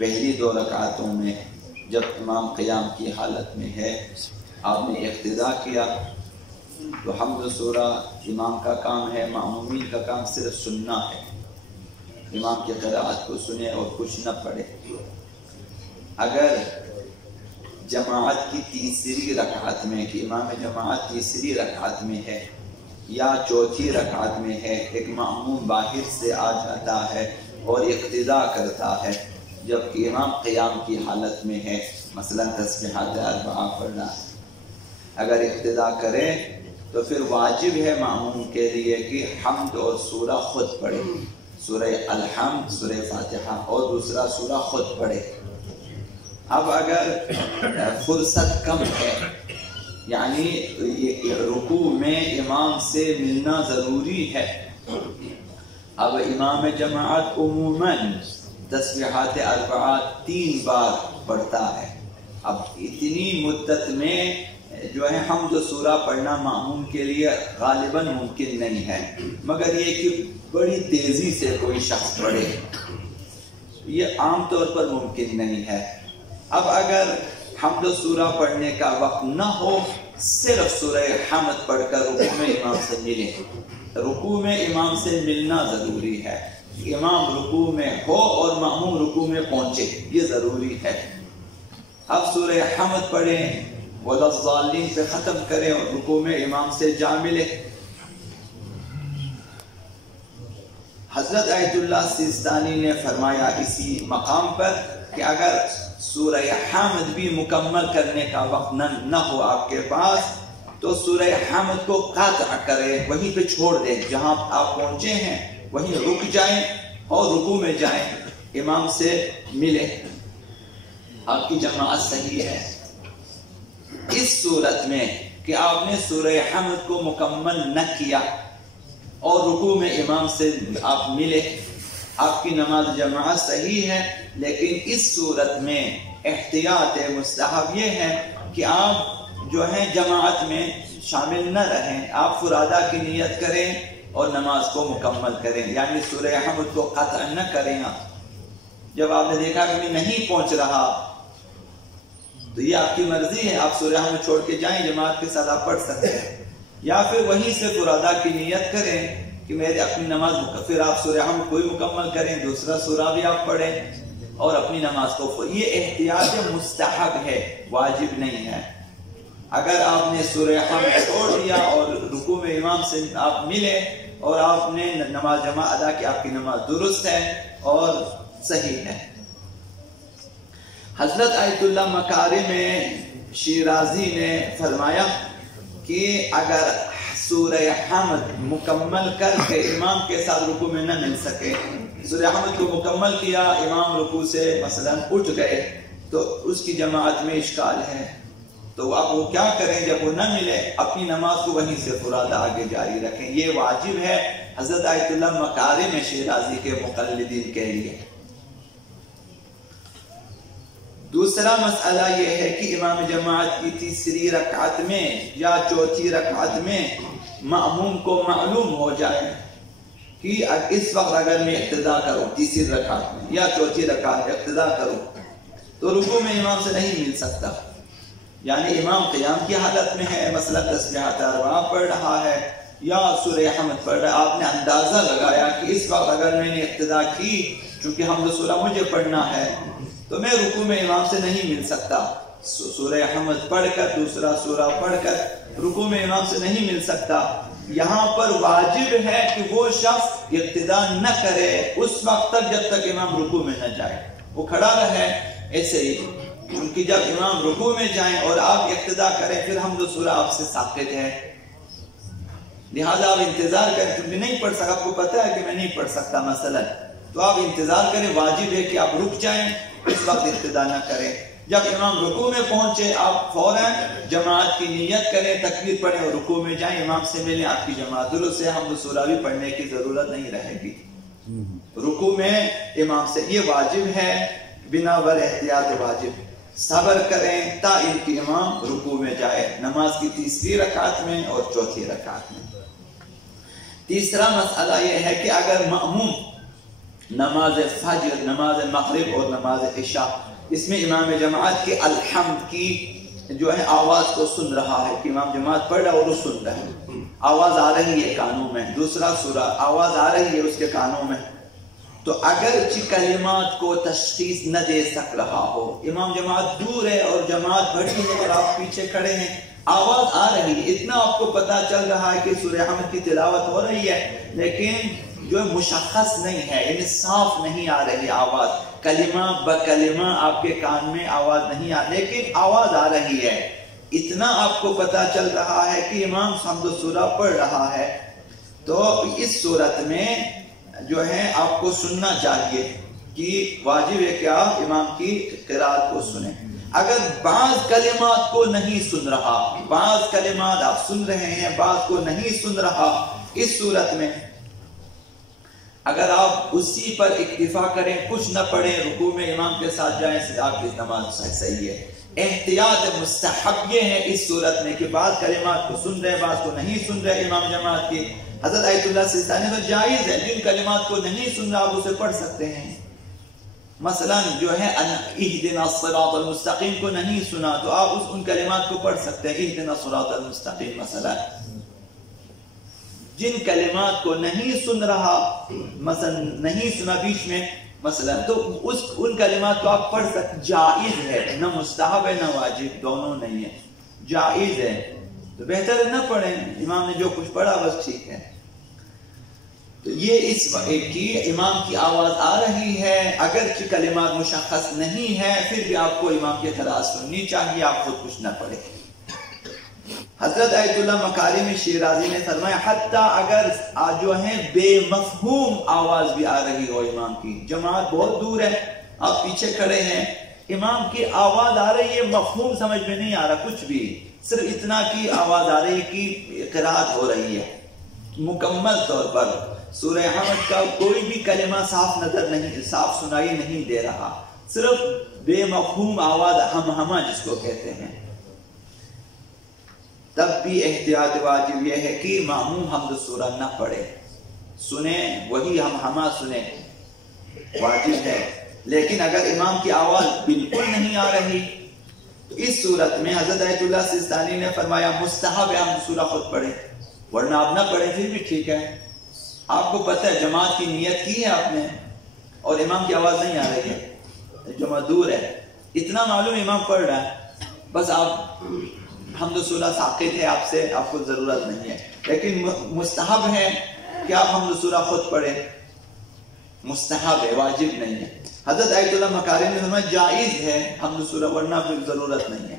پہلی 2 رکعتوں میں جب امام قیام کی حالت میں ہے آپ نے اقتدا کیا تو حمد و سورہ امام کا کام ہے، مأمومین کا کام صرف سننا ہے، امام کی قرأت کو سنے اور کچھ نہ پڑھے۔ اگر جماعت کی تیسری رکعت میں کہ امام جماعت تیسری رکعت میں ہے یا چوتھی رکعت میں ہے، ایک مأموم باہر سے آ جاتا ہے اور اقتدا کرتا ہے جبکہ امام قیام کی حالت میں ہے، مثلا تسبیحات 4 پڑھنا ہے، اگر اقتدا کرے تو پھر واجب ہے مأموم کے لیے کہ حمد اور سورہ خود پڑھے، سورہ الحمد، سورہ فاتحہ اور دوسرا سورہ خود پڑھے۔ اب اگر فرصت کم ہے یعنی رکوع میں امام سے ملنا ضروری ہے، اب امام جماعت عموماً تسبیحات 4 3 بار پڑھتا ہے، اب اتنی مدت میں جو ہے حمد و سورہ پڑھنا مأموم کے لیے غالباً ممکن نہیں ہے، مگر یہ کہ بڑی تیزی سے کوئی شخص پڑھے یہ عام طور پر ممکن نہیں ہے۔ اب اگر حمد و سورہ پڑھنے کا وقت نہ ہو، صرف سورہ حمد پڑھ کر رکوع میں امام سے ملے، رکوع میں امام سے ملنا ضروری ہے، امام رکوع میں ہو اور مأموم رکوع میں پہنچے، یہ ضروری ہے۔ اب سورہ حمد پڑھیں، وَلَا الضَّالِّينَ پہ ختم کریں اور رکوع میں امام سے جا ملے۔ حضرت آیت اللہ سیستانی نے فرمایا اسی مقام پر کہ اگر سورہ حمد بھی مکمل کرنے کا وقت نہ ہو آپ کے پاس تو سورہ حمد کو قطع کریں، وہیں پہ چھوڑ دیں، جہاں آپ پہنچے ہیں وہیں رک جائیں اور رکوع میں جائیں، امام سے ملیں، آپ کی جماعت صحیح ہے۔ اس صورت میں کہ آپ نے سورہ حمد کو مکمل نہ کیا اور رکوع میں امام سے آپ ملے، آپ کی نماز جماعت صحیح ہے، لیکن اس صورت میں احتیاط مستحب یہ ہے کہ آپ جو ہے جماعت میں شامل نہ رہیں، آپ فرادہ کی نیت کریں اور نماز کو مکمل کریں، یعنی سورہ حمد کو قطع نہ کریں۔ جب آپ نے دیکھا کہ میں نہیں پہنچ رہا تو یہ آپ کی مرضی ہے، آپ سورہ حمد چھوڑ کے جائیں، جماعت کے ساتھ آپ پڑھ سکتے ہیں، یا پھر وہیں سے فرادہ کی نیت کریں کہ میرے اپنی نماز پھر آپ سورہ حمد کوئی مکمل کریں، دوسرا سورہ بھی آپ پڑھیں اور اپنی نماز کو، یہ احتیاط مستحب ہے، واجب نہیں ہے۔ اگر آپ نے سورہ حمد چھوڑ دیا اور رکوع میں امام سے آپ ملے اور آپ نے نماز جمع ادا کی، آپ کی نماز درست ہے اور صحیح ہے۔ حضرت آیت اللہ مکارم شیرازی نے فرمایا کہ اگر سورہ حمد مکمل کر کے امام کے ساتھ رکوع میں نہ مل سکے، سورہ حمد کو مکمل کیا، امام رکوع سے مثلا اٹھ گئے تو اس کی جماعت میں اشکال ہے، تو آپ وہ کیا کریں؟ جب وہ نہ ملے اپنی نماز کو وہیں سے فرادہ آگے جاری رکھیں، یہ واجب ہے حضرت آیت اللہ مکارم شیرازی کے مقلدین کے لیے۔ دوسرا مسئلہ یہ ہے کہ امام جماعت کی تیسری رکعت میں یا چوتھی رکعت میں مأموم کو معلوم ہو جائے کہ اس وقت اگر میں اقتدا کروں تیسری رکعت میں یا چوتھی رکعت میں اقتدا کروں تو رکوع میں امام سے نہیں مل سکتا، یعنی امام قیام کی حالت میں ہے، مثلا تسبیحات 4 پڑھ رہا ہے یا سورہ حمد پڑھ رہا ہے، آپ نے اندازہ لگایا کہ اس وقت اگر میں نے اقتدا کی، چونکہ حمد سورہ مجھے پڑھنا ہے تو میں رکوع میں امام سے نہیں مل سکتا، سورہ حمد پڑھ کر دوسرا سورہ پڑھ کر رکوع میں امام سے نہیں مل سکتا۔ یہاں پر واجب ہے کہ وہ شخص اقتدا نہ کرے اس وقت تک جب تک امام رکوع میں نہ جائے، وہ کھڑا رہے ایسے ہی، کیونکہ جب امام رکوع میں جائیں اور آپ اقتدا کریں پھر حمد سورہ آپ سے ساقط ہے، لہذا آپ انتظار کریں، کیونکہ نہیں پڑھ سکتا، آپ کو پتہ ہے کہ میں نہیں پڑھ سکتا مثلا، تو آپ انتظار کریں، واجب ہے کہ آپ رک جائیں، اس وقت ابتدا نہ کریں۔ جب امام رکوع میں پہنچے آپ فوراً جماعت کی نیت کریں، تکبیر پڑھیں اور رکوع میں جائیں، امام سے ملیں، آپ کی جماعت درست ہے، حمد سورہ بھی پڑھنے کی ضرورت نہیں رہے گی۔ رکوع میں امام سے یہ واجب ہے، بنا بر احتیاط واجب، صبر کریں تا ان کی امام رکوع میں جائے، نماز کی تیسری رکعت میں اور چوتھی رکعت میں۔ تیسرا مسئلہ یہ ہے کہ اگر مأموم نماز فجر، نماز مغرب اور نماز عشاء، اس میں امام جماعت کے الحمد کی جو ہے آواز کو سن رہا ہے کہ امام جماعت پڑھ رہا ہے اور وہ سن رہا ہے، آواز آ رہی ہے کانوں میں. دوسرا سورہ آواز آ رہی ہے اس کے کانوں میں، تو اگرچہ کلمات کو تشخیص نہ دے سک رہا ہو، امام جماعت دور ہے اور جماعت بڑی ہے اور آپ پیچھے کھڑے ہیں، آواز آ رہی ہے، اتنا آپ کو پتا چل رہا ہے کہ سورہ حمد کی تلاوت ہو رہی ہے، لیکن جو مشخص نہیں ہے، یعنی صاف نہیں آ رہی آواز، کلمہ بکلمہ آپ کے کان میں آواز نہیں آ، لیکن آواز آ رہی ہے، اتنا آپ کو پتا چل رہا ہے کہ امام حمد و سورہ پڑھ رہا ہے. تو اس صورت میں جو ہے آپ کو سننا چاہیے کہ واجب ہے کہ آپ امام کی قرات کو سنیں. اگر بعض کلمات کو نہیں سن رہا، بعض کلمات آپ سن رہے ہیں بعض کو نہیں سن رہا، اس صورت میں اگر آپ اسی پر اکتفا کریں، کچھ نہ پڑھیں، رکوع میں امام کے ساتھ جائیں، آپ کی نماز صحیح ہے. احتیاط مستحب یہ ہے اس صورت میں کہ بعض کلمات کو سن رہے بعض کو نہیں سن رہے امام جماعت کی. حضرت آیت اللہ سیستانی میں جائز ہے، جن کلمات کو نہیں سن رہا آپ اسے پڑھ سکتے ہیں. مثلا جو ہے اہدنا الصراط المستقیم کو نہیں سنا تو آپ ان کلمات کو پڑھ سکتے ہیں، اہدنا الصراط المستقیم. مثلا جن کلمات کو نہیں سن رہا، مثلا نہیں سنا بیچ میں مثلا، تو ان کلمات کو آپ پڑھ سکتے، جائز ہے، نہ مستحب ہے نہ واجب، دونوں نہیں ہے، جائز ہے. تو بہتر ہے نہ پڑھیں، امام نے جو کچھ پڑھا بس ٹھیک ہے. تو یہ اس وقت کی امام کی آواز آ رہی ہے، اگرچہ کلمات مشخص نہیں ہے، پھر بھی آپ کو امام کی قرات سننی چاہیے، آپ خود کچھ نہ پڑھیں. حضرت آیت اللہ مکارم شیرازی نے فرمایا حتیٰ اگر جو ہے بے مفہوم آواز بھی آ رہی ہو امام کی، جماعت بہت دور ہے، آپ پیچھے کھڑے ہیں، امام کی آواز آ رہی ہے، مفہوم سمجھ میں نہیں آ رہا کچھ بھی، صرف اتنا کی آواز آ رہی ہے کہ قرات ہو رہی ہے، مکمل طور پر سورہ حمد کا کوئی بھی کلمہ صاف نظر نہیں، صاف سنائی نہیں دے رہا، صرف بے مفہوم آواز ہم جس کو کہتے ہیں، تب بھی احتیاط واجب یہ ہے کہ ماموم حمد سورہ نہ پڑھے، سنیں وہی ہم سنیں، واجب ہے. لیکن اگر امام کی آواز بالکل نہیں آ رہی تو اس صورت میں حضرت آیت اللہ سیستانی نے فرمایا مستحب ہے حمد سورہ خود پڑھے، ورنہ آپ نہ پڑھیں پھر بھی ٹھیک ہے. آپ کو پتہ ہے جماعت کی نیت کی ہے آپ نے اور امام کی آواز نہیں آ رہی ہے، جماعت دور ہے، اتنا معلوم امام پڑھ رہا ہے، بس آپ حمد سورہ ساقط ہے آپ سے، آپ کو ضرورت نہیں ہے، لیکن مستحب ہے کہ آپ حمد سورہ خود پڑھیں، مستحب ہے، واجب نہیں ہے. حضرت آیت اللہ مکارم نے فرمایا جائز ہے حمد سورہ، ورنہ پھر ضرورت نہیں ہے.